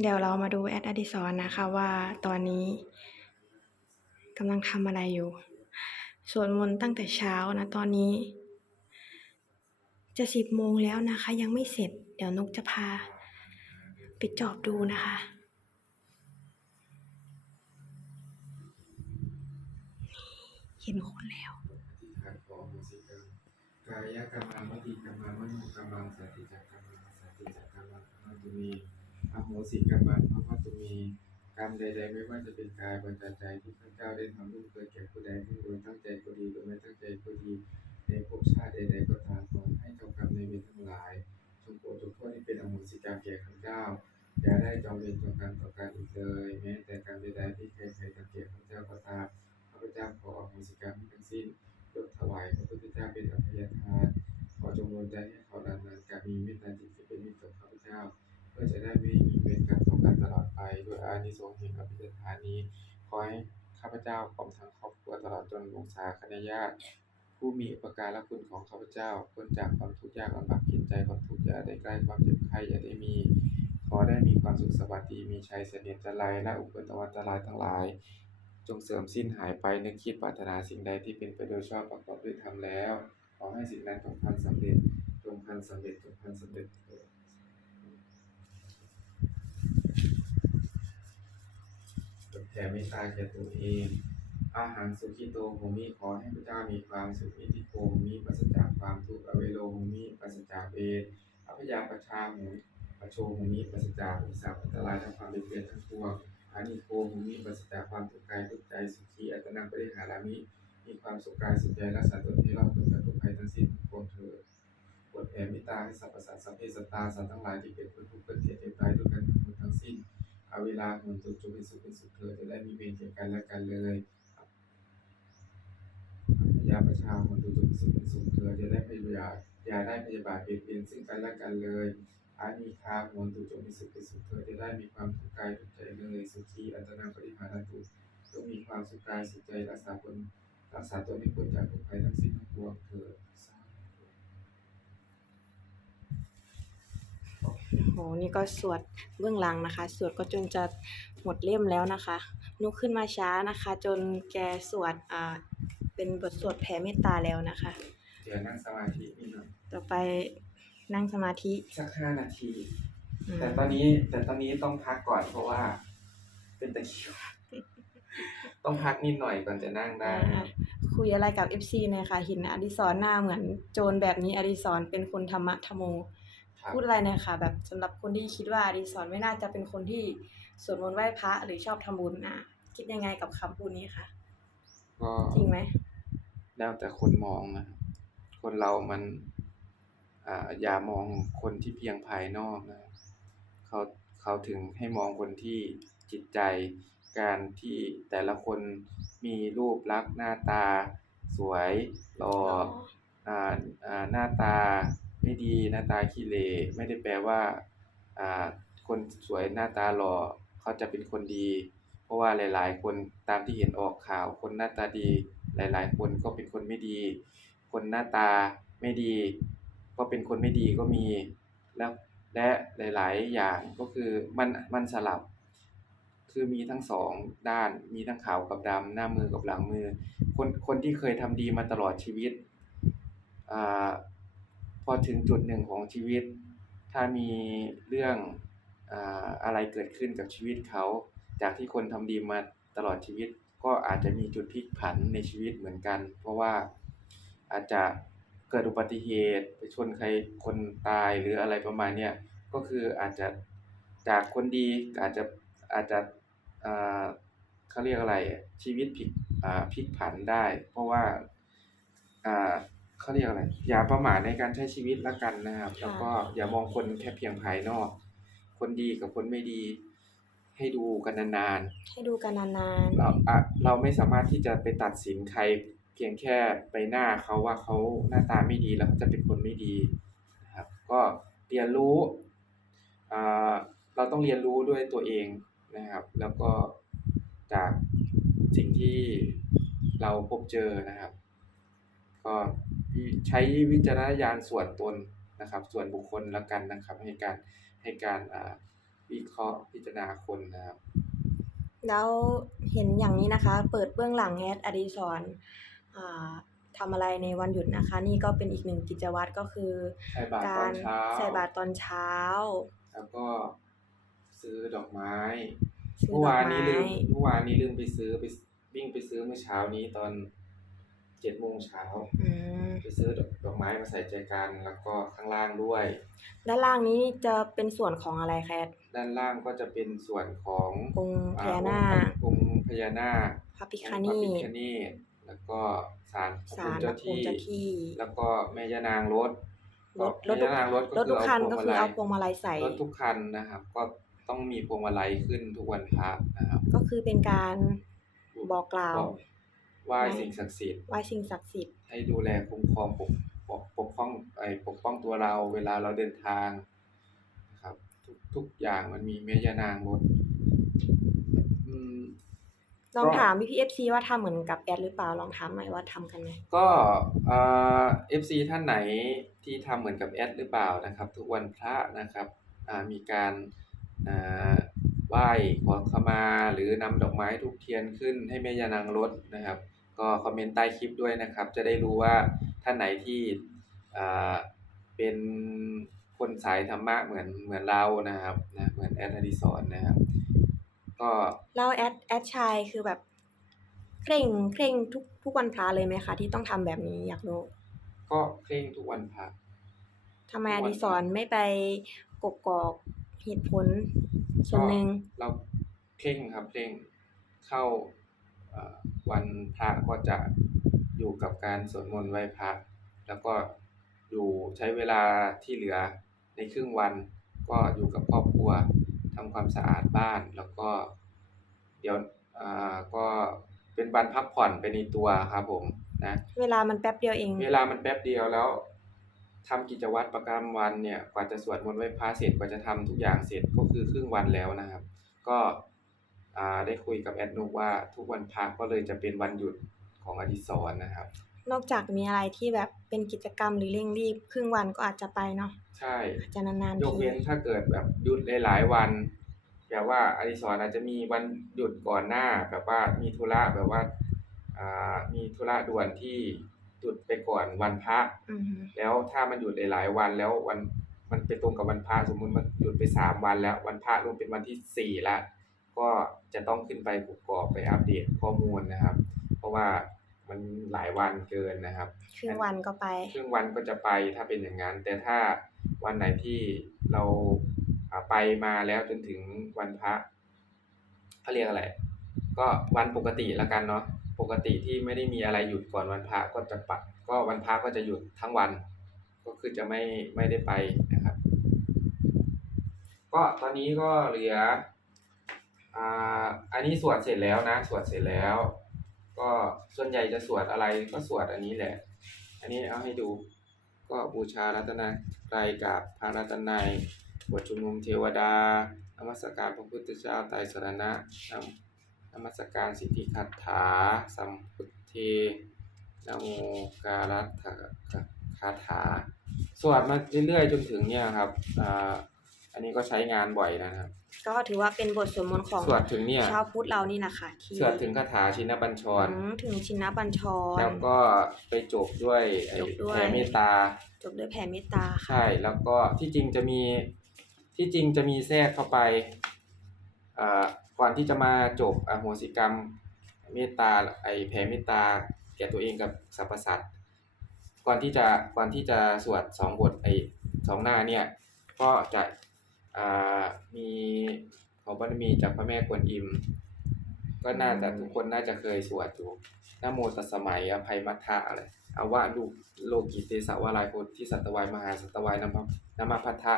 เดี๋ยวเรามาดูแอดอดิสรนะคะว่าตอนนี้กำลังทำอะไรอยู่สวดมนต์ตั้งแต่เช้านะตอนนี้ จะสิบโมงแล้วนะคะ ยังไม่เสร็จ เดี๋ยวนกจะพาไปจอบดูนะคะ เห็นคนแล้วกายกรรมวจีกรรมมโนกรรมสติจักรรมสติจักรรมังพระตุมี อโหสิกรรมังพระพัตุมีกรรมใด ๆ ไม่ว่าจะเป็นกายวาจาใจที่ข้าเจ้าได้ทำร่วมเกิดแก่ผู้ใดที่โดยตั้งใจก็ดีโดยไม่ตั้งใจก็ดีในภพชาติใดๆก็ตามขอให้เจ้ากรรมในเวรทั้งหลายจงโปรดยกโทษให้เป็นอโหสิกรรมแก่ข้าพเจ้าอย่าได้จองเวรจองกรรมต่อกันอีกเลย แม้แต่กรรมใดๆที่ใครๆทำแก่ข้าพเจ้าก็ตามข้าพเจ้าขออโหสิกรรมให้ทั้งสิ้นยกถวายพระพุทธเจ้าเป็นอภัยทานขอจงรวมใจให้เขาดานานการมีเมตตาจิตที่เป็นมิตรต่อข้าพเจ้า เพื่อจะได้ไม่มีเวรกรรมต่อกันตลอดไปด้วยอานิสงส์แห่งอภิธทานนี้ ขอให้ข้าพเจ้าพร้อมทั้งครอบครัวตลอดจนวงศาคณะญาติผู้มีอุปการะคุณของข้าพเจ้าพ้นจากความทุกข์ยากลำบากเข็นใจความทุกข์อย่าได้ใกล้ความเจ็บไข้อย่าได้มี ขอได้มีความสุขสวัสดีมีชัยเสนียจันไรและอุปตวันตรายทั้งหลาย จงเสื่อมสิ้นหายไปนึกคิดปรารถนาสิ่งใดที่เป็นไปโดยชอบประกอบด้วยธรรมแล้ว ขอให้สิ่งนั้นจงพันสำเร็จจงพันสำเร็จจงพันสำเร็จเถิดจง แผ่เมตตายแก่ตัวเอง อาหารสุขิโตโหมิขอให้พระเจ้ามีความสุขอิทิโกโหมิปราศจากความทุกข์อเวโลโหมิปราศจากเวรอพยาปชาโหมิปโชโหมิปราศจากอุสรรคอันตรายทั้งความเบียดเบียนทั้งปวงอานิโกมุมิปัสจากความทุกข์กายทุกใจสุขีอัตนังปริหารามิมีความสุขกายสุขใจรักษาตนให้รอดพ้นจากทุกภัยทั้งสิ้นทั้งปวงเถิดบทแผ่มตตาให้สรรพสัตว์สัพเพสัตตาสัตว์ทั้งหลายที่เป็นคนทุกข์เกิดเจ็บเจ็บตายด้วยกันทั้งหมดทั้งสิ้น เอาเวลาหมุนตุจุเป็นสุขเป็นสุขเถิดจะได้มีเวรแก่กันและกันเลยพยาประชาหมุนตุจุเป็นสุขเป็นสุขเถิดจะได้พยาบาทอย่าได้พยาบาทเบียดเบียนซึ่งกันและกันเลยอานิคาโหนตุจงมีสุขเป็นสุขเถิดจะได้มีความทุกข์กายทุกข์ใจเลยสุขีอัตนาปริหารันตุจงมีความสุขกายสุขใจรักษาตนรักษาตนให้พ้นจากทุกภัยทั้งสิ้นทั้งปวงเถิดสาธุ โหนี่ก็สวดเบื้องหลังนะคะ สวดก็จนจะหมดเล่มแล้วนะคะนุกขึ้นมาช้านะคะ จนแกสวดอ่าเป็นบทสวดแผ่เมตตาแล้วนะคะ เดี๋ยวนั่งสมาธินิดหน่อยต่อไปนั่งสมาธิสักห้านาที อืมแต่ตอนนี้แต่ตอนนี้ต้องพักก่อนเพราะว่า เป็นตะคริว ต้องพักนิดหน่อยก่อนจะนั่งได้อ่าคุยอะไรกับ FC หน่อยค่ะเห็นอดิศรหน้าเหมือนโจรแบบนี้อดิศรเป็นคนธรรมะธรรมโมครับ พูดอะไรหน่อยค่ะแบบสำหรับคนที่คิดว่าอดิศรไม่น่าจะเป็นคนที่สวดมนต์ไหว้พระหรือชอบทำบุญอะคิดยังไงกับคำพูดนี้คะก็จริงไหมแล้วแต่คนมองนะครับคนเรามันอ่าอย่ามองคนที่เพียงภายนอกนะครับเขาเขาถึงให้มองคนที่จิตใจการที่แต่ละคนมีรูปลักษณ์หน้าตา สวยหล่ออ่าอ่าหน้าตา ไม่ดีหน้าตาขี้เหร่ไม่ได้แปลว่าอ่าคนสวยหน้าตาหล่อเขาจะเป็นคนดี เพราะว่าหลาย ๆ คนตามที่เห็นออกข่าว คนหน้าตาดีหลาย ๆ คนก็เป็นคนไม่ดี คนหน้าตาไม่ดี ก็เป็นคนไม่ดีก็มีแล้วและหลาย ๆ อย่างก็คือมันมันสลับ คือมีทั้งสองด้านมีทั้งขาวกับดำหน้ามือกับหลังมือ คนคนที่เคยทำดีมาตลอดชีวิตอ่า พอถึงจุดหนึ่งของชีวิต ถ้ามีเรื่องอ่าอะไรเกิดขึ้นกับชีวิตเขา จากที่คนทำดีมาตลอดชีวิต ก็อาจจะมีจุดพลิกผันในชีวิตเหมือนกัน เพราะว่าอาจจะเกิดอุบัติเหตุไปชนใครคนตายหรืออะไรประมาณเนี้ยก็คืออาจจะจากคนดีอาจจะอาจจะเขาเรียกอะไรชีวิตพลิกพลิกผันได้ เพราะว่า เขาเรียกอะไร อย่าประมาทในการใช้ชีวิตละกันนะครับค่ะแล้วก็อย่ามองคนแค่เพียงภายนอก คนดีกับคนไม่ดี ให้ดูกันนานให้ดูกันนานๆเราอะเราไม่สามารถที่จะไปตัดสินใคร เพียงแค่ใบหน้าเขาว่าเขาหน้าตาไม่ดีแล้วเขาจะเป็นคนไม่ดีนะครับ ก็เรียนรู้อ่าเราต้องเรียนรู้ด้วยตัวเองนะครับ แล้วก็จากสิ่งที่เราพบเจอนะครับ ก็ ใช้วิจารณญาณส่วนตนนะครับ ส่วนบุคคลแล้วกันนะครับ ให้การให้การอ่าวิเคราะห์พิจารณาคนนะครับ แล้วเห็นอย่างนี้นะคะ เปิดเบื้องหลังแอดอดิศรอ่าทำอะไรในวันหยุดนะคะ นี่ก็เป็นอีกหนึ่งกิจวัตรก็คือใส่บาตรตกาอนรเช้าใส่บาตรตอนเช้า แล้วก็ซื้อดอกไม้ซื้อเมื่อดอกวานนี้ไม้ลืมเมื่อวานนี้ลืมไปซื้อไปวิ่งไปซื้อเมื่อเช้านี้ตอนเจ็ดโมงเช้าอืมไป ซื้อดอกดอกไม้มาใส่ใจกันแล้วก็ข้างล่างด้วย ด้านล่างนี้จะเป็นส่วนของอะไรคะแอดด้านล่างก็จะเป็นส่วนขององค์พอ่ญานาคองค์พญานาคพระพิองฆค์พระเนพิศฆเนศแล้วก็ศาลพระศาภูมิลพเจ้าระภูมิที่เจ้าที่ แล้วก็แม่ย่านางรถรถก็รถทุกแม่ย่านางรถรถทุกคันก็คือเอาพวงมามาลัยใส่รถทุกคันนะครับ ก็ต้องมีพวงมาลัยขึ้นทุกวันพระนะครับ ก็คือเป็นการบอกกล่าว ไหว้สิ่งศักดิ์สิทธิ์ไหว้สิ่งศักดิ์สิทธิ์ให้ดูแลคุ้มครองปกปกปกป้องไอ้ปกป้องตัวเราเวลาเราเดินทางนะครับทุกทุกอย่างมันมีแม่ย่านางรถอืมลองก็ถามพี่พีเอฟซีว่าทำเหมือนกับแอดหรือเปล่าลองถามหน่อยว่าทำกันไหมก็เอ่อฟซีท่านไหนที่ทำเหมือนกับแอดหรือเปล่านะครับ ทุกวันพระนะครับอ่ามีการอ่าไหว้ขอขมาหรือนำดอกไม้ทูบเทียนขึ้นให้แม่ยานางรถนะครับ ก็คอมเมนต์ใต้คลิปด้วยนะครับ จะได้รู้ว่าท่านไหนที่อ่าเป็นคนสายธรรมะเหมือนเหมือนเรานะครับนะเหมือนแอดอดิสรนะครับ ก็แล้วแอดแอดชายคือแบบเคร่งเคร่งทุกทุกวันพระเลยไหมคะ ที่ต้องทำแบบนี้อยากรู้ก็เคร่งทุกวันพระทำไมทุอกวันดิศรไม่ไปกกอกเหตุผลส่วนหนึ่งเราเคร่งครับเคร่งเข้าเอ่อ วันพระก็จะอยู่กับการสวดมนต์ไหว้พระ แล้วก็อยู่ใช้เวลาที่เหลือในครึ่งวันก็อยู่กับครอบครัวทำความสะอาดบ้านแล้วก็ เดี๋ยวอ่าก็เป็นวันพักผ่อนไปในตัวครับผมนะเวลามันแป๊บเดียวเอง เวลามันแป๊บเดียวแล้วทำกิจวัตรประจำวันเนี่ยกว่าจะสวดมนต์ไหว้พระเสร็จกว่าจะทำทุกอย่างเสร็จก็คือครึ่งวันแล้วนะครับ ก็อ่า ได้คุยกับแอดนุกว่าทุกวันพระก็เลยจะเป็นวันหยุดของอดิศรนะครับ นอกจากมีอะไรที่แบบเป็นกิจกรรมหรือเร่งรีบครึ่งวันก็อาจจะไปเนาะใช่อาจจะนานยๆกทีเว้นถ้าเกิดแบบหยุดหลายๆวันแบบว่าอดิศรอาจจะมีวันหยุดก่อนหน้าแบบว่ามีธุระแบบว่าอ่ามีธุระด่วนที่หยุดไปก่อนวันพระอือฮึแล้วถ้ามันหยุดหลายๆวันแล้ววันมันไปตรงกับวันพระสมมุติมันหยุดไปสามวันแล้ววันพระรวมเป็นวันที่สี่ละ ก็จะต้องขึ้นไปกกอกไปอัปเดตข้อมูลนะครับ เพราะว่ามันหลายวันเกินนะครับครึ่งวันก็ไปครึ่งวันก็จะไปถ้าเป็นอย่างนั้น แต่ถ้าวันไหนที่เราอ่าไปมาแล้วจนถึงวันพระเขาเรียกอะไร ก็วันปกติแล้วกันเนาะปกติที่ไม่ได้มีอะไรหยุดก่อนวันพระก็จะปัด ก็วันพระก็จะหยุดทั้งวัน ก็คือจะไม่ไม่ได้ไปนะครับ ก็ตอนนี้ก็เหลือ อ่าอันนี้สวดเสร็จแล้วนะ สวดเสร็จแล้ว ก็ส่วนใหญ่จะสวดอะไรก็สวดอันนี้แหละ อันนี้เอาให้ดู ก็บูชารัตนาไตรกับพระรัตนัยบทชุมนุมเทวดานมัสการพระพุทธเจ้าไตรสรณะนำนมัสการสิทธิคัตถาสัมพุทเทนโมการัตถคาถา สวดมาเรื่อยๆจนถึงเนี่ยครับอ่าอันนี้ก็ใช้งานบ่อยนะครับ ก็ถือว่าเป็นบทสวดมนต์ของสวดถึงเนี่ยชาวพุทธเรานี่นะคะที่สวดถึงคาถาชินบัญชรอืมถึงชินบัญชร แล้วก็ไปจบด้วยไอ้จบด้วยแผ่เมตตา จบด้วยแผ่เมตตาค่ะใช่ แล้วก็ที่จริงจะมีที่จริงจะมีแทรกเข้าไปอ่าก่อนที่จะมาจบอโหสิกรรมเมตตาไอแผ่เมตตาแก่ตัวเองกับสรรพสัตว์ก่อนที่จะก่อนที่จะสวดสองบทไอสองหน้าเนี่ยก็จะอ่า มีขอบารมีจากพระแม่กวนอิม ก็น่าจะทุกคนน่าจะเคยสวดอยู่นะโมตัสสะมัยอภัยมัทธะอะไรอาวะลูกโลกิเตสาวาลายโพธิสัตวายมหาสัตวายนามนามพัทธะ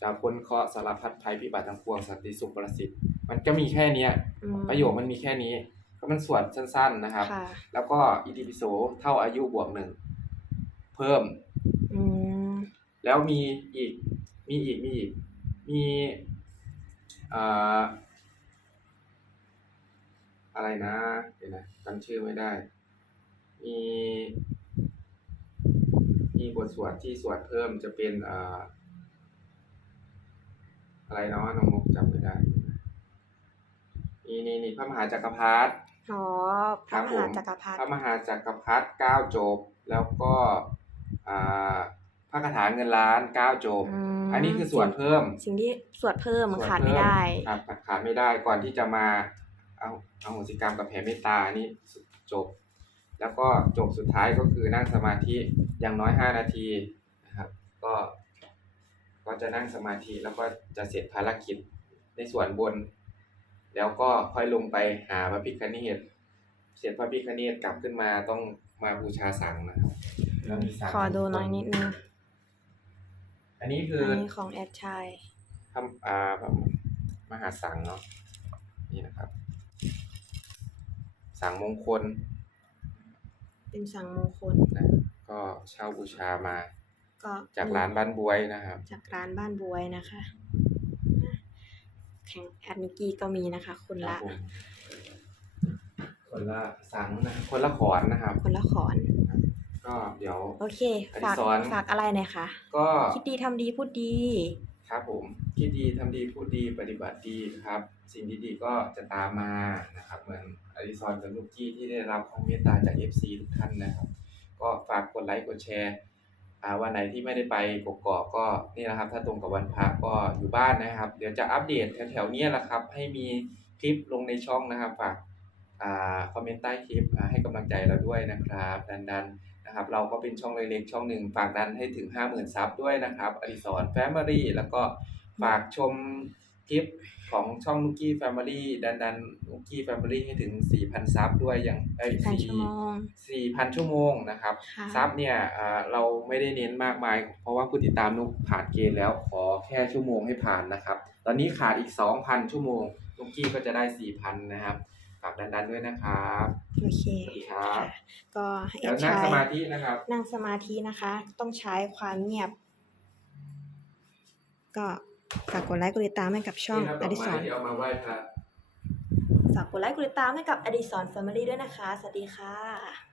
จะพ้นเคราะห์สารพัดภัยพิบัติทั้งปวงสันติสุขประสิทธิ์มันก็มีแค่เนี้ยอืมประโยคมันมีแค่นี้ก็มันสวดสั้น ๆนะครับค่ะแล้วก็อิติปิโสเท่าอายุบวกหนึ่งเพิ่มอืมแล้วมีอีกมีอีกมีอีก มีอ่าอะไรนะเดี๋ยวนะจำชื่อไม่ได้ มีมีบทสวดที่สวดเพิ่มจะเป็นอ่าอะไรเนาะน้องมุกจำไม่ได้นี่นี่นี่พระมหาจักรพรรดิอ๋อพครัระบมผมหาจักรพรรดิพระมหาจักรพรรดิเก้าจบ แล้วก็อ่า พระคาถาเงินล้านเก้าจบมอันนี้คือส่วนเพิ่ม สิ่งที่สวดเพิ่มมันส่วนขาดไม่เพิ่ได้ครับขาดไม่ได้ก่อนที่จะมาเอาเอาโหสิกรรมกับแผ่เมตตาอันนี้จบ แล้วก็จบสุดท้ายก็คือนั่งสมาธิอย่างน้อยห้านาทีนะครับ ก็ก็จะนั่งสมาธิแล้วก็จะเสร็จภารกิจในส่วนบน แล้วก็ค่อยลงไปหาพระพิฆเนศเสร็จพระพิฆเนศกลับขึ้นมาต้องมาบูชาสังนะครับแล้วมีสังขอดูหน่อยนิดนึง อันนี้คือัอนนี้ของแอดชัยทำอ่าแบบมหาสังเนาะนี่นะครับ สังมงคล เป็นสังมงคลนะก็เช่าบูชามา ก็จากร้านบ้านบวยนะครับ จากร้านบ้านบวยนะคะแข่งแอดมิกกี้ก็มีนะคะ คนละครับผมคนละสังนะคนละขอนนะครับ คนละขอน ก็เดี๋ยว โอเค ฝากอดิศร ฝากอะไรหน่อยคะก็คิดดีทำดีพูดดี ครับผมคิดดีทำดีพูดดีปฏิบัติดีครับ สิ่งดีๆก็จะตามมานะครับ เหมือนอดิซอนกับลูกกี้ที่ได้รับความเมตตาจาก FC ทุกท่านนะครับ ก็ฝากกดไลค์กดแชร์อ่าวันไหนที่ไม่ได้ไปกกอกก็นี่นะครับ ถ้าตรงกับวันพระก็อยู่บ้านนะครับ เดี๋ยวจะอัปเดตแถวๆเนี้ยแหละครับ ให้มีคลิปลงในช่องนะครับฝากอ่าคอมเมนต์ใต้คลิปอ่าให้กำลังใจเราด้วยนะครับดันๆ นะครับเราก็เป็นช่องเล็กๆช่องหนึ่งฝากดันให้ถึง 50,000ซับด้วยนะครับอดิศรแฟมิลี่แล้วก็ฝากชมคลิปของช่องนุกกี้แฟมิลี่ดันดันนุกกี้แฟมิลี่ให้ถึง 4,000 ซับด้วยอย่างเอ้ยพันชั่วโมงสี่พันชั่วโมงนะครับค่ะซับเนี่ยอ่าเราไม่ได้เน้นมากมาย เพราะว่าผู้ติดตามนุกผ่านเกณฑ์แล้วขอแค่ชั่วโมงให้ผ่านนะครับ ตอนนี้ขาดอีก 2,000 ชั่วโมงนุกกี้ก็จะได้ 4,000 นะครับ ฝากดันๆด้วยนะครับโอเคสวัสดีครับค่ะก็ให้แอเดี๋ยวดนั่งชัสยมาธินะครับ นั่งสมาธินะคะ ต้องใช้ความเงียบ ก็ฝากกดไลค์กดติดตามให้กับช่องนี่ครับอดอกดิสไม้รที่เอามาไหว้พระฝากกดไลค์กดติดตามให้กับอดิสรแฟมิลี่ด้วยนะคะ สวัสดีค่ะ